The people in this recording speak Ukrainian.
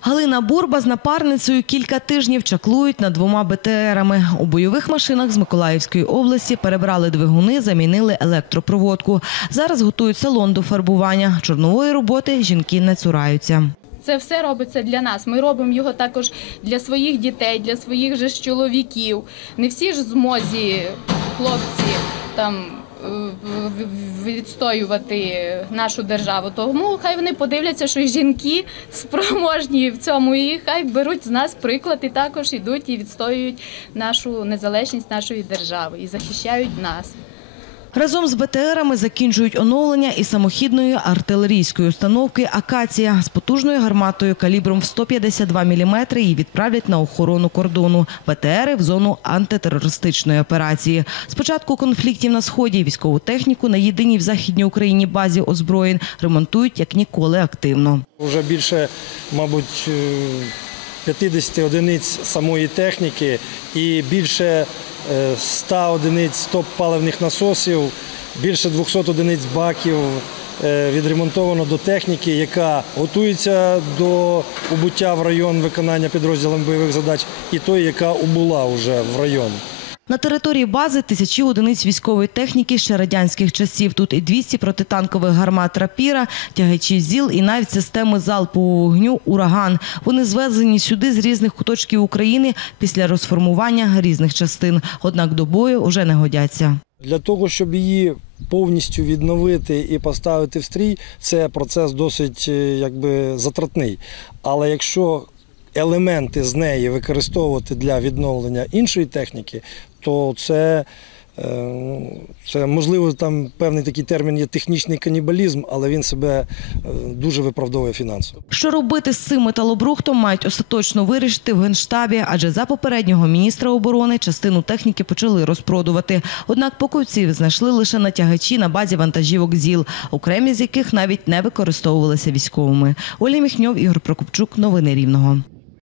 Галина Бурба з напарницею кілька тижнів чаклують над двома БТРами. У бойових машинах з Миколаївської області перебрали двигуни, замінили електропроводку. Зараз готують салон до фарбування. Чорнової роботи жінки не цураються. Це все робиться для нас. Ми робимо його також для своїх дітей, для своїх же чоловіків. Не всі ж змозі хлопці там відстоювати нашу державу. Тому хай вони подивляться, що жінки спроможні в цьому, і хай беруть з нас приклад і також йдуть і відстоюють нашу незалежність нашої держави і захищають нас. Разом з БТРами закінчують оновлення і самохідної артилерійської установки «Акація» з потужною гарматою калібром в 152 мм і відправлять на охорону кордону. БТРи в зону антитерористичної операції. З початку конфліктів на сході військову техніку на єдиній в західній Україні базі озброєнь ремонтують як ніколи активно. Вже більше, мабуть, е, 50 одиниць самої техніки і більше е, 100 одиниць топ-паливних насосів, більше 200 одиниць баків е, відремонтовано до техніки, яка готується до убуття в район виконання підрозділом бойових задач, і той, яка убула вже в район. На території бази тисячі одиниць військової техніки ще радянських часів. Тут і 200 протитанкових гармат «Рапіра», тягачі ЗІЛ і навіть системи залпового вогню «Ураган». Вони звезені сюди з різних куточків України після розформування різних частин. Однак до бою вже не годяться. Для того, щоб її повністю відновити і поставити в стрій, це процес досить е, якби, затратний. Але якщо елементи з неї використовувати для відновлення іншої техніки, то це, е, це можливо там певний такий термін є технічний канібалізм, але він себе е, дуже виправдовує фінансово. Що робити з цим металобрухтом, мають остаточно вирішити в Генштабі, адже за попереднього міністра оборони частину техніки почали розпродувати. Однак покупців знайшли лише на тягачі на базі вантажівок ЗІЛ, окремі з яких навіть не використовувалися військовими. Оля Міхньов, Ігор Прокопчук. Новини Рівного.